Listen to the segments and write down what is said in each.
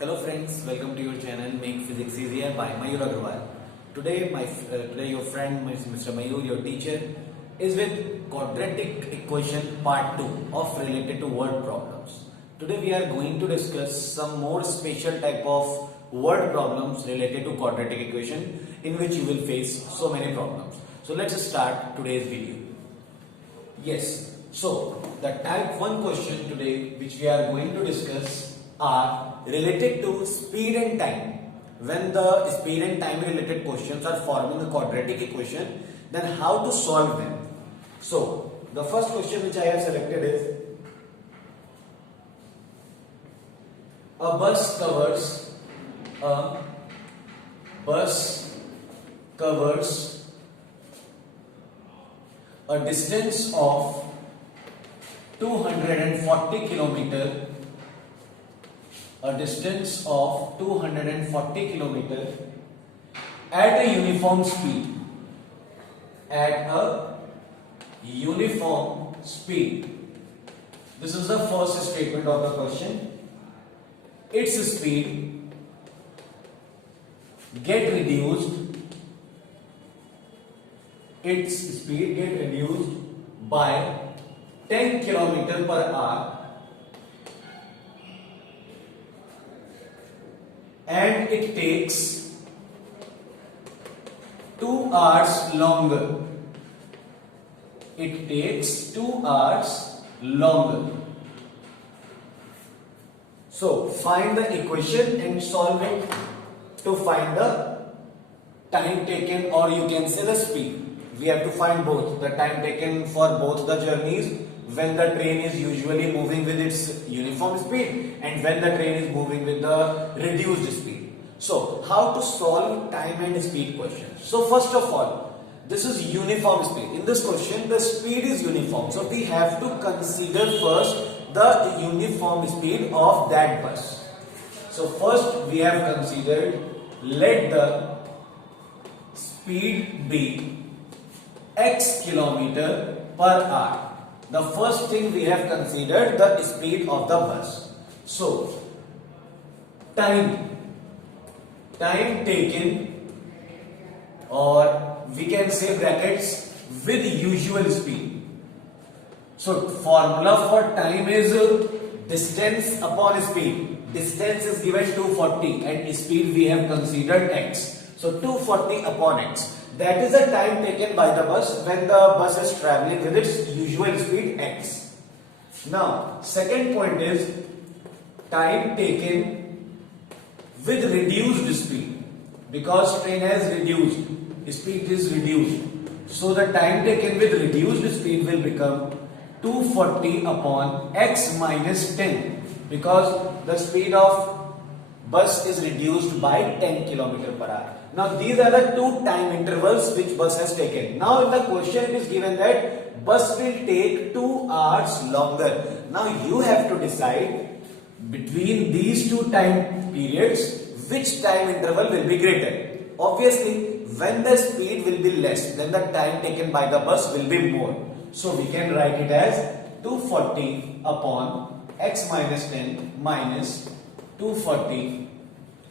Hello friends, welcome to your channel Make Physics Easier by Mayur Agrawal. Today your friend Mr. Mayur, your teacher, is with quadratic equation part 2 of related to word problems. Today we are going to discuss some more special type of word problems related to quadratic equation in which you will face so many problems. So let's start today's video. Yes, so the type 1 question today which we are going to discuss are related to speed and time. When the speed and time related questions are forming a quadratic equation, then how to solve them. So the first question which I have selected is a bus covers a distance of 240 kilometer at a uniform speed. This is the first statement of the question. Its speed get reduced by 10 km per hour and it takes 2 hours longer. So find the equation and solve it to find the time taken, or you can say the speed. We have to find both, the time taken for both the journeys when the train is usually moving with its uniform speed and when the train is moving with the reduced speed. So how to solve time and speed questions? So first of all, this is uniform speed. In this question, the speed is uniform. So we have to consider first the uniform speed of that bus. So first we have considered, let the speed be x kilometer per hour. The first thing we have considered the speed of the bus. So time taken, or we can say brackets, with usual speed. So formula for time is distance upon speed. Distance is given 240 and speed we have considered x. So 240 upon x. That is the time taken by the bus when the bus is traveling with its usual speed x. Now second point is time taken with reduced speed, because train has reduced, speed is reduced. So the time taken with reduced speed will become 240 upon x minus 10, because the speed of bus is reduced by 10 km per hour. Now these are the two time intervals which bus has taken. Now in the question it is given that bus will take 2 hours longer. Now you have to decide between these two time periods which time interval will be greater. Obviously when the speed will be less, then the time taken by the bus will be more. So we can write it as 240 upon x minus 10 minus 240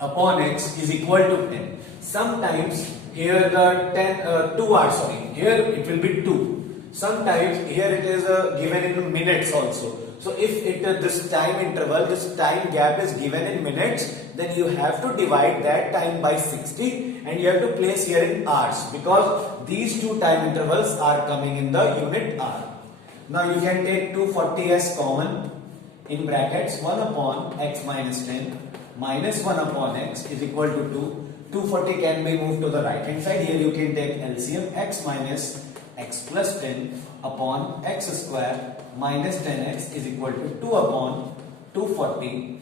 upon x is equal to 10. Sometimes here the 2 hours, here it will be 2. Sometimes here it is given in minutes also. So if this time interval, this time gap is given in minutes, then you have to divide that time by 60 and you have to place here in hours, because these two time intervals are coming in the unit hour. Now you can take 240 as common in brackets, 1 upon x minus 10 minus 1 upon x is equal to 2. 240 can be moved to the right hand side. Here you can take LCM, x minus x plus 10 upon x square minus 10x is equal to 2 upon 240.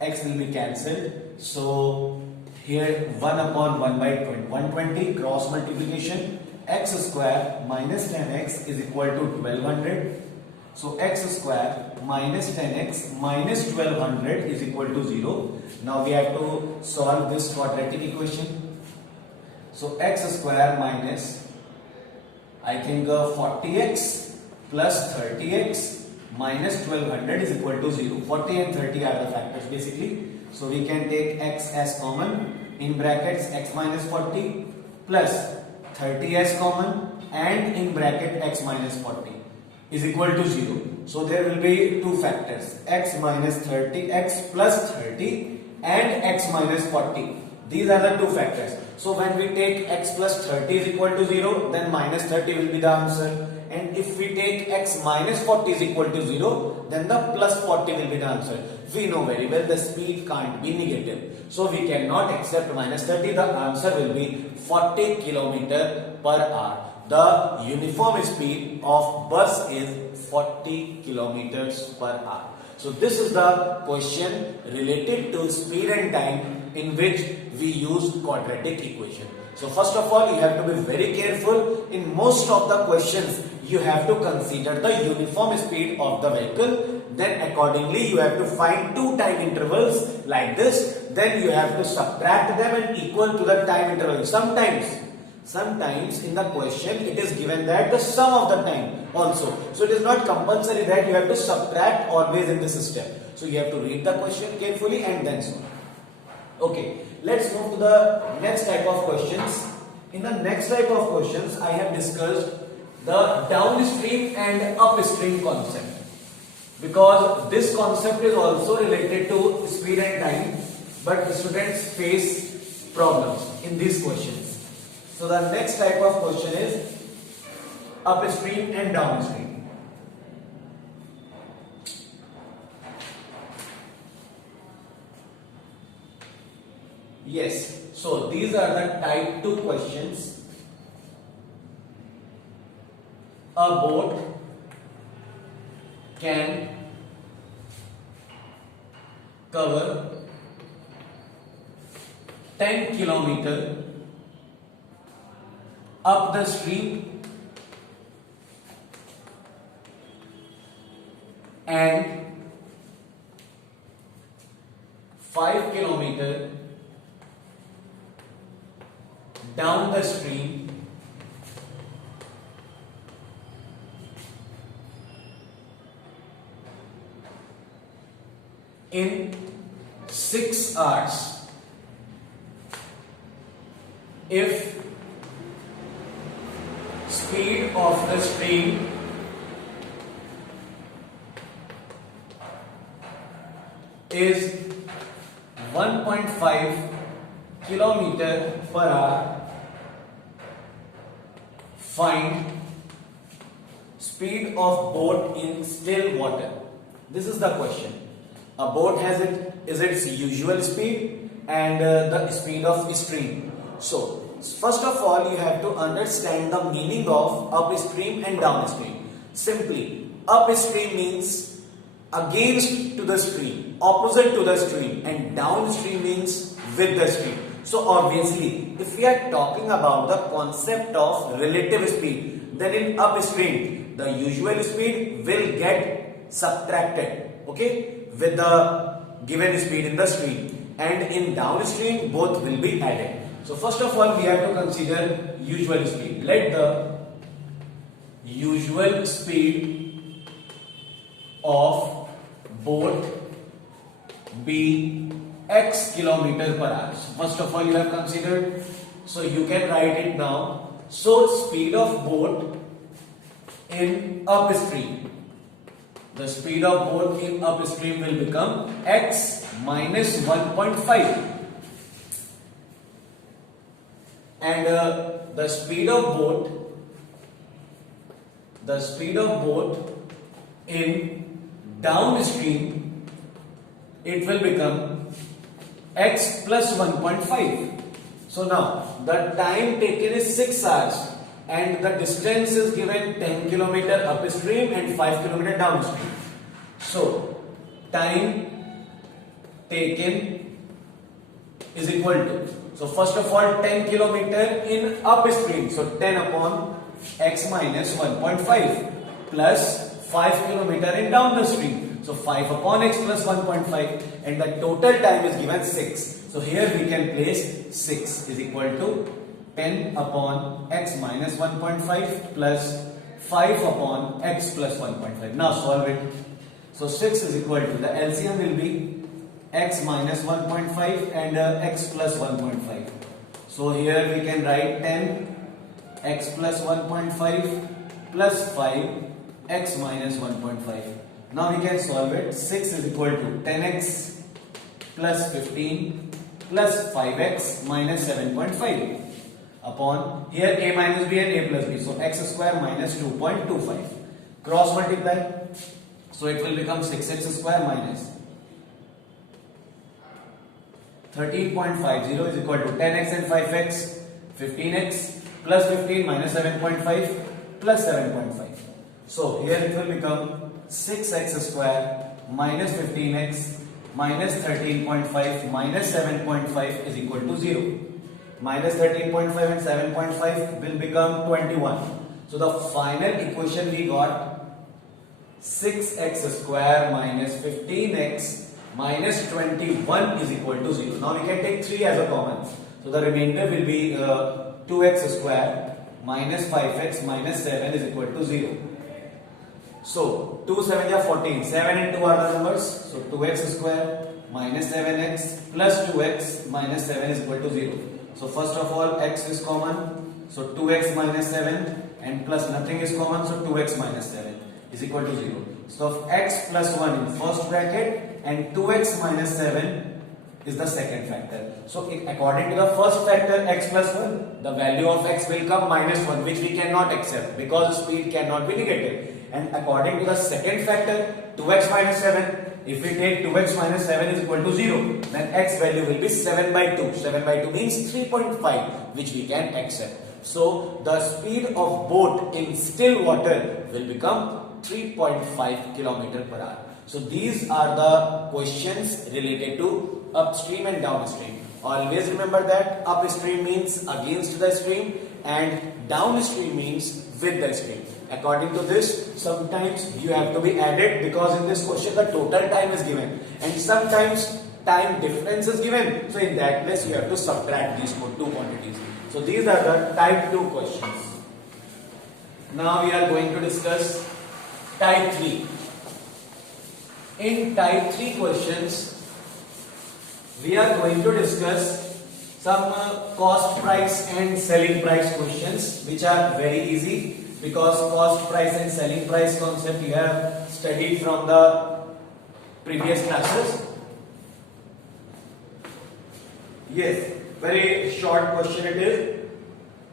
X will be cancelled. So here 1 upon 1 by 120 cross multiplication. X square minus 10x is equal to 1200. So x square minus 10x minus 1200 is equal to 0. Now we have to solve this quadratic equation. So x square minus, I think 40x plus 30x minus 1200 is equal to 0. 40 and 30 are the factors basically. So we can take x as common, in brackets x minus 40 plus 30 as common, and in bracket x minus 40 is equal to 0. So there will be two factors, x minus 30, x plus 30 and x minus 40. These are the two factors. So when we take x plus 30 is equal to 0, then minus 30 will be the answer. And if we take x minus 40 is equal to 0, then the plus 40 will be the answer. We know very well the speed can't be negative. So we cannot accept minus 30. The answer will be 40 km per hour. The uniform speed of bus is 40 kilometers per hour. So this is the question related to speed and time in which we use quadratic equation. So first of all, you have to be very careful. In most of the questions, you have to consider the uniform speed of the vehicle. Then accordingly, you have to find two time intervals like this. Then you have to subtract them and equal to the time interval. Sometimes in the question it is given that the sum of the time also. So it is not compulsory that you have to subtract always in this step. So you have to read the question carefully and then solve. Okay, let's move to the next type of questions. In the next type of questions, I have discussed the downstream and upstream concept, because this concept is also related to speed and time, but the students face problems in these questions. So the next type of question is upstream and downstream. Yes, so these are the type 2 questions. A boat can cover 10 kilometers up the stream and 5 kilometers down the stream in 6 hours if speed of the stream is 1.5 kilometer per hour. Find speed of boat in still water. This is the question. A boat has its usual speed and the speed of stream. So first of all, you have to understand the meaning of upstream and downstream. Simply, upstream means against to the stream, opposite to the stream, and downstream means with the stream. So obviously, if we are talking about the concept of relative speed, then in upstream, the usual speed will get subtracted, okay, with the given speed in the stream, and in downstream, both will be added. So first of all, we have to consider usual speed. Let the usual speed of boat be x kilometer per hour. First of all, you have considered, so you can write it now. So speed of boat in upstream, the speed of boat in upstream will become x minus 1.5, and the speed of boat in downstream, it will become x plus 1.5. So now the time taken is 6 hours and the distance is given 10 km upstream and 5 km downstream. So time taken is equal to, so first of all 10 km in upstream, so 10 upon x minus 1.5 plus 5 km in down the stream, so 5 upon x plus 1.5, and the total time is given 6. So here we can place 6 is equal to 10 upon x minus 1.5 plus 5 upon x plus 1.5. Now solve it. So 6 is equal to, the LCM will be x minus 1.5 and x plus 1.5. So here we can write 10 x plus 1.5 plus 5 x minus 1.5. Now we can solve it. 6 is equal to 10x plus 15 plus 5x minus 7.5 upon here a minus b and a plus b. So x square minus 2.25. Cross multiply. So it will become 6x square minus 13.50 is equal to 10x and 5x, 15x plus 15 minus 7.5 plus 7.5. So here it will become 6x square minus 15x minus 13.5 minus 7.5 is equal to 0. Minus 13.5 and 7.5 will become 21. So the final equation we got 6x square minus 15x minus 21 is equal to 0. Now we can take 3 as a common. So the remainder will be 2x square minus 5x minus 7 is equal to 0. So 2 7 are 14. 7 and 2 are the numbers. So 2x square minus 7x plus 2x minus 7 is equal to 0. So first of all x is common. So 2x minus 7 and plus nothing is common. So 2x minus 7 is equal to 0. So x plus 1 in first bracket and 2x minus 7 is the second factor. So according to the first factor x plus 1, the value of x will come minus 1, which we cannot accept because speed cannot be negative. And according to the second factor 2x minus 7, if we take 2x minus 7 is equal to 0, then x value will be 7 by 2. 7 by 2 means 3.5, which we can accept. So the speed of boat in still water will become 3.5 km per hour. So these are the questions related to upstream and downstream. Always remember that upstream means against the stream and downstream means with the stream. According to this, sometimes you have to be added because in this question the total time is given and sometimes time difference is given. So in that place you have to subtract these two quantities. So these are the type 2 questions. Now we are going to discuss type 3. In type 3 questions, we are going to discuss some cost price and selling price questions, which are very easy because cost price and selling price concept you have studied from the previous classes. Yes, very short question it is,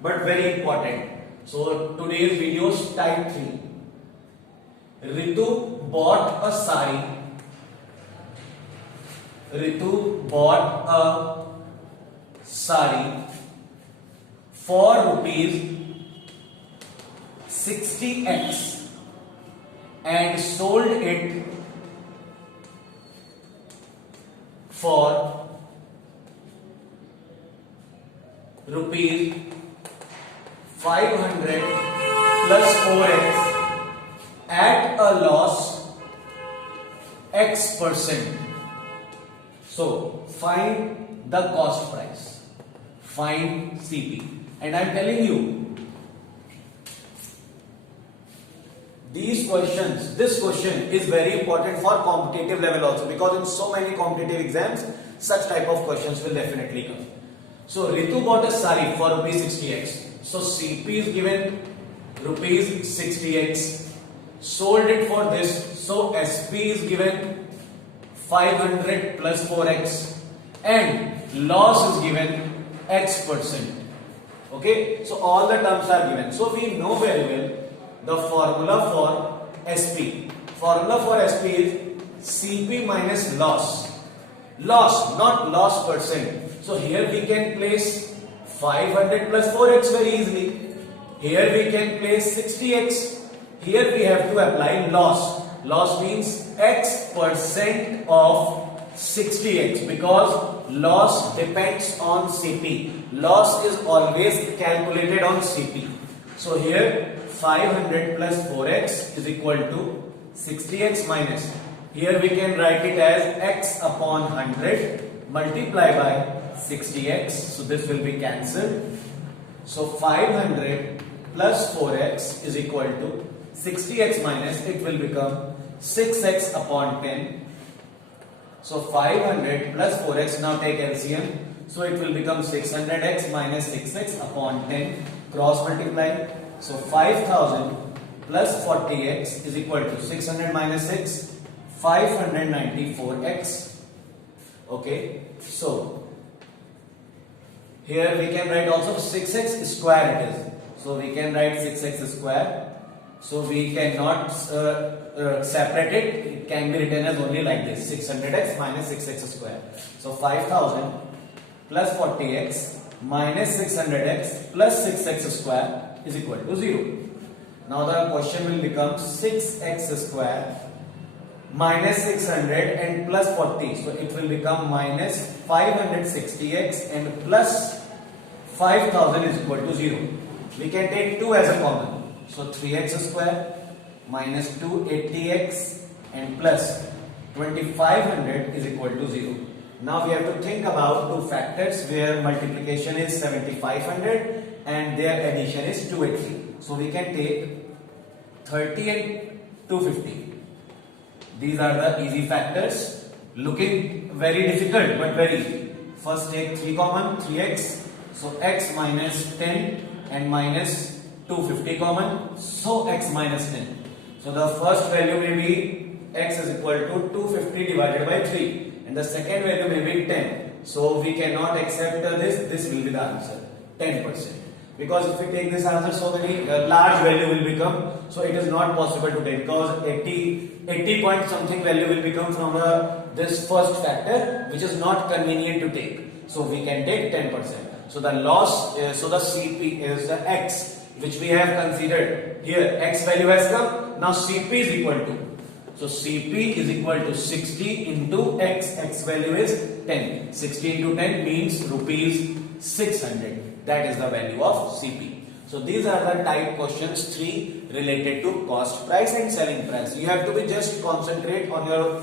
but very important. So today's video is type 3. Ritu bought a sari. Ritu bought a sari for rupees 60x and sold it for rupees 500 plus 4x at a loss x percent. So find the cost price, find CP, and I am telling you these questions, this question is very important for competitive level also because in so many competitive exams such type of questions will definitely come. So Ritu bought a sari for rupees 60x. So CP is given rupees 60x. Sold it for this. So SP is given 500 plus 4x and loss is given x percent. Okay, so all the terms are given. So we know very well the formula for SP. Formula for SP is CP minus loss. Loss, not loss percent. So here we can place 500 plus 4x very easily. Here we can place 60x. Here we have to apply loss. Loss means x percent of 60x because loss depends on CP. Loss is always calculated on CP. So here 500 plus 4x is equal to 60x minus. Here we can write it as x upon 100 multiply by 60x. So this will be cancelled. So 500 plus 4x is equal to 60x minus, it will become 6x upon 10. So 500 plus 4x, now take LCM. So it will become 600x minus 6x upon 10, cross multiply. So 5000 plus 40x is equal to 600 minus 6, 594x. Okay, so here we can write also 6x square it is. So we can write 6x square. So we cannot separate it. It can be written as only like this: 600x minus 6x square. So 5000 plus 40x minus 600x plus 6x square is equal to 0. Now the question will become 6x square minus 600 and plus 40. So it will become minus 560x and plus 5000 is equal to 0. We can take 2 as a common. So 3x square minus 280x and plus 2500 is equal to 0. Now we have to think about two factors where multiplication is 7500 and their addition is 280. So we can take 30 and 250. These are the easy factors, looking very difficult but very easy. First take 3 common, 3x. So x minus 10 and minus 250 common, so x minus 10. So the first value may be x is equal to 250 divided by 3 and the second value may be 10. So we cannot accept this will be the answer, 10%. Because if we take this answer, so many large value will become, so it is not possible to take, because 80 point something value will become from this first factor, which is not convenient to take. So we can take 10%. So the loss, so the CP is the x, which we have considered here. X value has come. Now CP is equal to. So CP is equal to 60 into x. X value is 10. 60 into 10 means rupees 600. That is the value of CP. So these are the type questions 3 related to cost price and selling price. You have to be just concentrate on your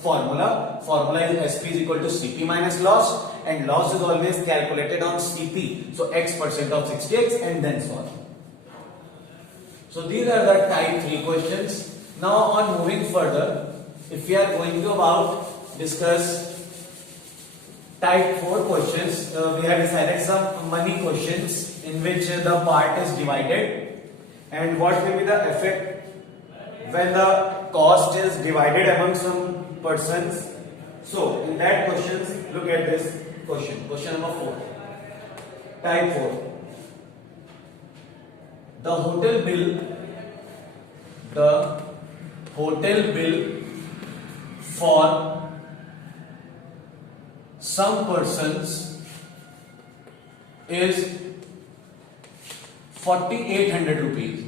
formula. Formula is SP is equal to CP minus loss, and loss is always calculated on CP. So x% of 60x and then solve. So these are the type 3 questions. Now on moving further, if we are going to discuss type 4 questions, we have decided some money questions in which the part is divided, and what will be the effect when the cost is divided among some persons. So in that questions, look at this question number 4, type 4. The hotel bill for some persons is 4800 rupees.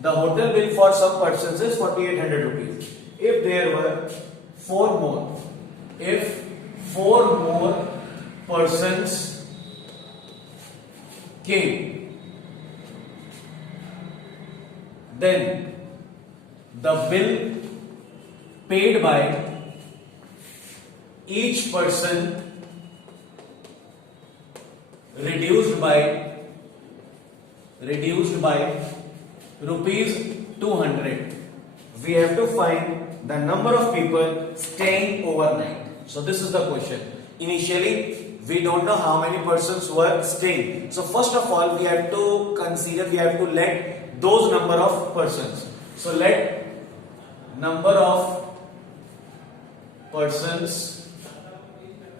The hotel bill for some persons is 4800 rupees. If there were 4 more, if 4 more persons came, then the bill paid by each person reduced by rupees 200. We have to find the number of people staying overnight. So this is the question. Initially, we don't know how many persons were staying. So first of all, we have to consider, we have to let those number of persons. So let number of persons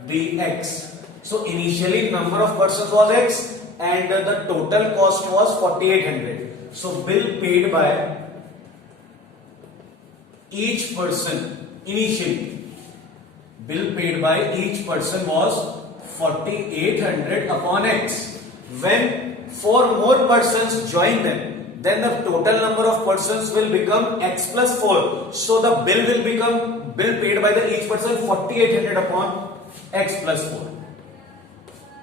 be x. So initially number of persons was x and the total cost was 4800. So bill paid by each person initially, bill paid by each person was 4800 upon x. When 4 more persons join them, then the total number of persons will become x plus 4. So the bill will become bill paid by the each person 4800 upon x plus 4.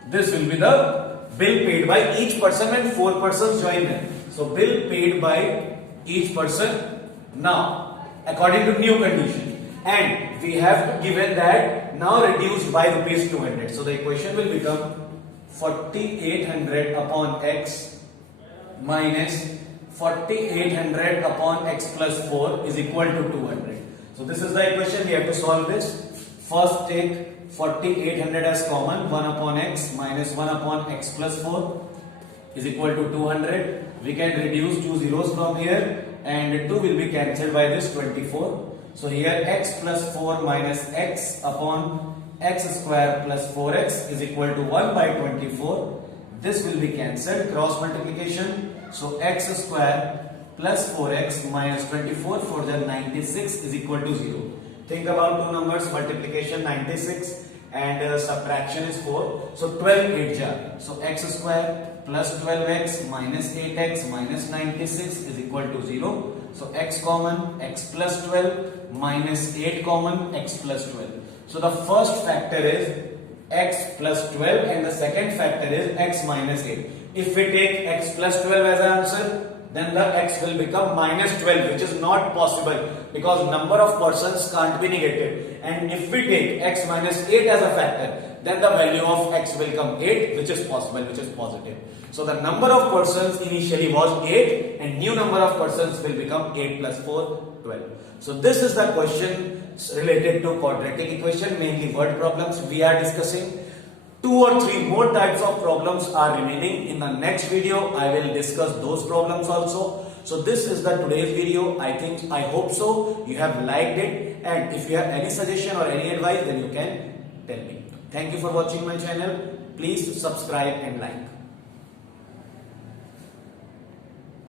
This will be the bill paid by each person when 4 persons join them. So bill paid by each person now according to new condition, and we have given that now reduced by rupees 200. So the equation will become 4800 upon x minus 4800 upon x plus 4 is equal to 200. So this is the equation. We have to solve this. First take 4800 as common, 1 upon x minus 1 upon x plus 4 is equal to 200. We can reduce two zeros from here and 2 will be cancelled by this 24. So here x plus 4 minus x upon x square plus 4x is equal to 1 by 24. This will be cancelled, cross multiplication. So x square plus 4x minus 24 for the 96 is equal to 0. Think about two numbers, multiplication 96 and subtraction is 4. So 12 8 jar. So x square plus 12x minus 8x minus 96 is equal to 0. So x common, x plus 12 minus 8 common, x plus 12. So the first factor is x plus 12 and the second factor is x minus 8. If we take x plus 12 as an answer, then the x will become minus 12, which is not possible because number of persons can't be negated. And if we take x minus 8 as a factor, then the value of x will come 8, which is possible, which is positive. So the number of persons initially was 8 and new number of persons will become 8 plus 4, 12. So this is the question related to quadratic equation, mainly word problems we are discussing. 2 or 3 more types of problems are remaining. In the next video, I will discuss those problems also. So this is the today's video. I hope so. You have liked it, and if you have any suggestion or any advice, then you can tell me. Thank you for watching my channel. Please subscribe and like.